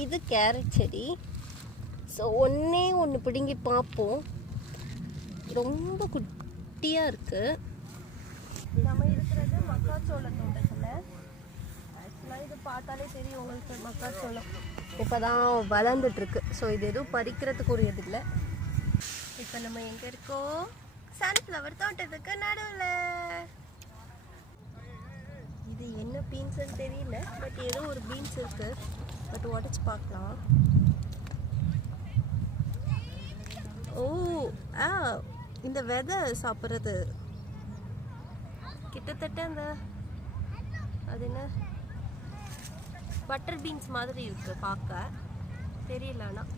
இது கேரட் செடி. ஸோ ஒன்று பிடுங்கி பார்ப்போம். ரொம்ப குட்டியாக இருக்குது. நம்ம இருக்கிறது மக்காச்சோள தோட்டத்தில். ஆக்சுவலாக இது பார்த்தாலே தெரியும் உங்களுக்கு, மக்காச்சோளம் இப்போ தான் வளர்ந்துட்டுருக்கு. ஸோ இது எதுவும் பறிக்கிறதுக்குரியது இல்லை. இப்போ நம்ம எங்கே இருக்கோம்? சன்ஃப்ளவர் தோட்டத்துக்கு நடுவில். இது என்ன பீன்ஸ்ன்னு தெரியல, பட் ஏதோ ஒரு பீன்ஸ் இருக்கு. பட் உடச்சி பார்க்கலாம். ஓ இந்த விதை சாப்பிட்றது கிட்டத்தட்ட அந்த அது என்ன பட்டர் பீன்ஸ் மாதிரி இருக்கு பார்க்க, தெரியல. ஆனால்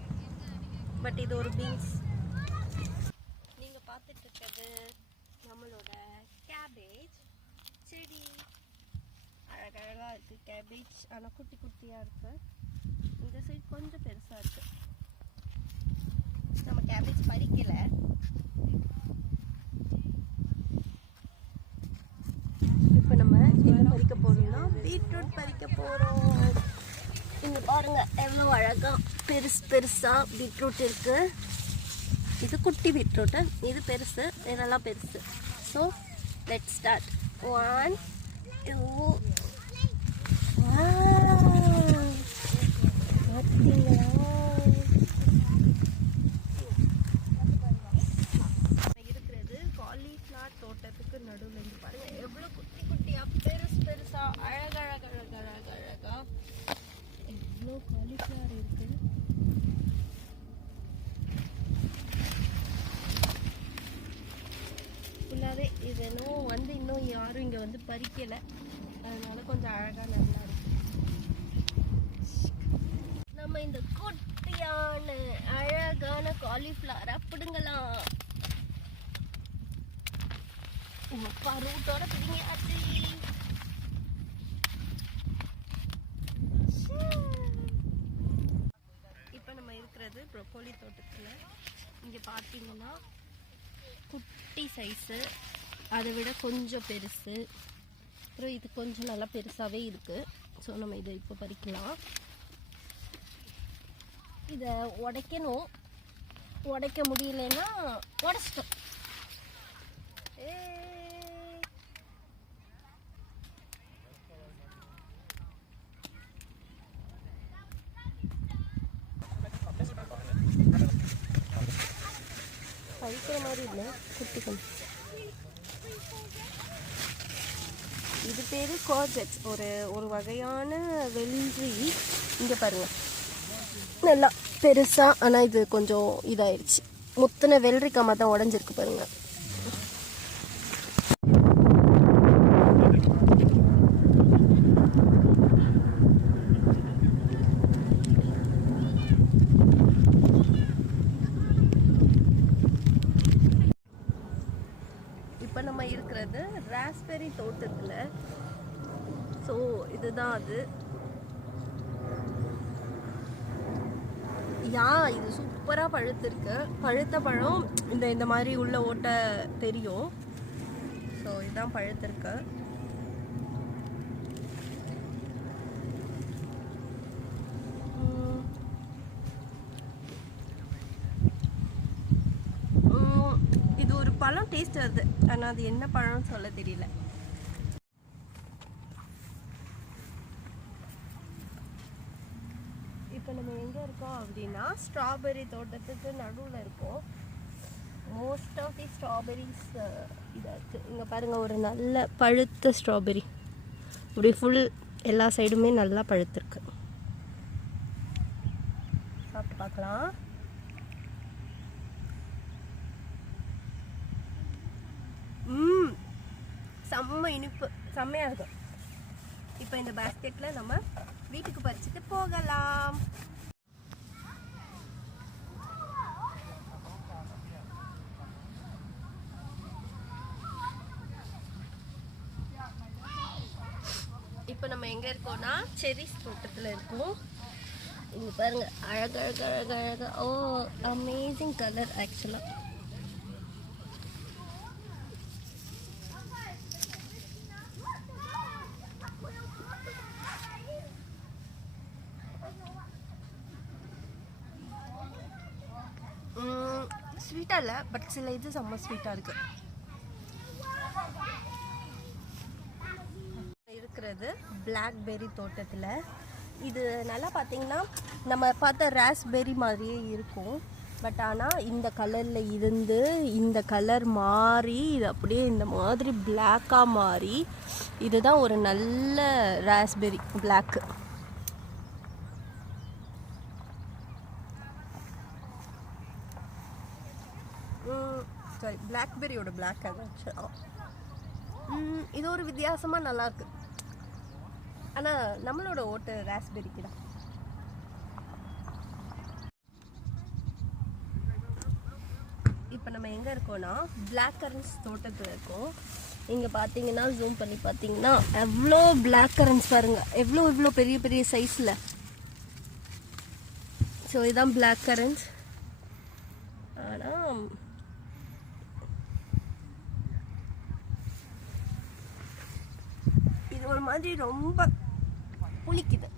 பட் இது ஒரு பீன்ஸ். நீங்க பார்த்துட்டு இருக்கிறது நம்மளோட கேபேஜ் செடி. அழகழகா இருக்கு கேபேஜ், ஆனால் குட்டி குட்டியா இருக்கு. இந்த சைடு கொஞ்சம் பெருசா இருக்கு. நம்ம கேபேஜ் பறிக்கல. இப்போ நம்ம என்ன பறிக்க போறோம்னா பீட்ரூட் பறிக்க போறோம். இங்க பாருங்க எவ்வளோ அழகா பெருசா பீட்ரூட் இருக்கு. இது குட்டி பீட்ரூட், இது பெருசு, இதெல்லாம் பெருசு. So let start. 1 2 இருக்கிறது காலிஃப்ளவர் தோட்டத்துக்கு நடுவில். இருந்து பாருங்க எவ்வளோ குட்டி குட்டியா பெருசா அழகழகா எவ்வளோ காலிஃப்ளவர் இருக்கு. ஃபுல்லாகவே இது இன்னும் யாரும் இங்கே வந்து பறிக்கலை. அதனால கொஞ்சம் அழகாக நல்லா இருக்கு. நம்ம இந்த குட்டியான அழகான காலிஃப்ளவரை பிடுங்கலாம். ரூட்டோட பிடிங்கியாச்சு. இப்போ நம்ம இருக்கிறது ப்ரொக்கோலி தோட்டத்தில். இங்கே பார்த்தீங்கன்னா குட்டி சைஸு, அதை விட கொஞ்சம் பெருசு, அப்புறம் இது கொஞ்சம் நல்லா பெருசாகவே இருக்குது. ஸோ நம்ம இதை இப்போ பறிக்கலாம். இதை உடைக்கணும். உடைக்க முடியலன்னா உடச்சிட்டோம். பறிக்கிற மாதிரி இல்லை, குட்டிகள். இது பேர் கோஜெட்ஸ், ஒரு வகையான வெள்ளரி. இங்கே பாருங்க நல்லா பெருசா, ஆனால் இது கொஞ்சம் இதாயிடுச்சு. முத்தின வெள்ளரிக்காய் தான் உடஞ்சிருக்கு பாருங்க. இப்போ நம்ம இருக்கிறது ராஸ்பெரி தோட்டத்தில். ஸோ இதுதான் அது. இது சூப்பராக பழுத்திருக்கு. பழுத்த பழம் இந்த மாதிரி உள்ள ஓட்ட தெரியும். ஸோ இதுதான் பழுத்திருக்கு. இது ஒரு பழம் டேஸ்ட் வருது, ஆனால் அது என்ன பழம்னு சொல்ல தெரியல. இப்போ நம்ம எங்கே இருக்கோம் அப்படின்னா ஸ்ட்ராபெரி தோட்டத்துக்கு நடுவில் இருக்கோம். மோஸ்ட் ஆஃப் தி ஸ்ட்ராபெரிஸ் இதாக இருக்குது. இங்கே பாருங்கள், ஒரு நல்ல பழுத்த ஸ்ட்ராபெரி. இப்படி ஃபுல் எல்லா சைடுமே நல்லா பழுத்திருக்கு. சாப்பிட்டு பார்க்கலாம். செம்ம இனிப்பு, செம்மையாக இருக்கும். இப்போ இந்த பாஸ்கெட்டில் நம்ம வீட்டுக்கு பறிச்சுட்டு போகலாம். இப்போ நம்ம எங்கே இருக்கோம்னா செரிஸ் தோட்டத்தில் இருக்கோம். இங்கே பாருங்க அழகழகழகழகா. ஓ அமேசிங் கலர் ஆக்சுவலாக. ஸ்வீட்டாக இல்லை, பட் சில இது செம்ம ஸ்வீட்டாக இருக்குது. இருக்கிறது பிளாக்பெர்ரி தோட்டத்தில். இது நல்லா பார்த்தீங்கன்னா நம்ம பார்த்த ராஸ்பெர்ரி மாதிரியே இருக்கும். பட் ஆனால் இந்த கலரில் இருந்து இந்த கலர் மாறி இது அப்படியே இந்த மாதிரி பிளாக்காக மாறி இதுதான் ஒரு நல்ல ராஸ்பெர்ரி பிளாக்கு. சாரி, பிளாக்பெர்ரியோட பிளாக் அதாச்சும். இது ஒரு வித்தியாசமாக நல்லாயிருக்கு. ஆனால் நம்மளோட ஓட்டு ராஸ்பெர்ரிக்கு தான். இப்போ நம்ம எங்கே இருக்கோன்னா பிளாக் கரன்ஸ் தோட்டத்தில் இருக்கோம். இங்கே பார்த்தீங்கன்னா ஜூம் பண்ணி பார்த்தீங்கன்னா எவ்வளோ பிளாக் கரன்ஸ் பாருங்கள், எவ்வளோ பெரிய பெரிய சைஸில். ஸோ இதுதான் பிளாக் கரன்ஸ். ஆனால் இது ஒரு மாதிரி ரொம்ப புளிக்குது.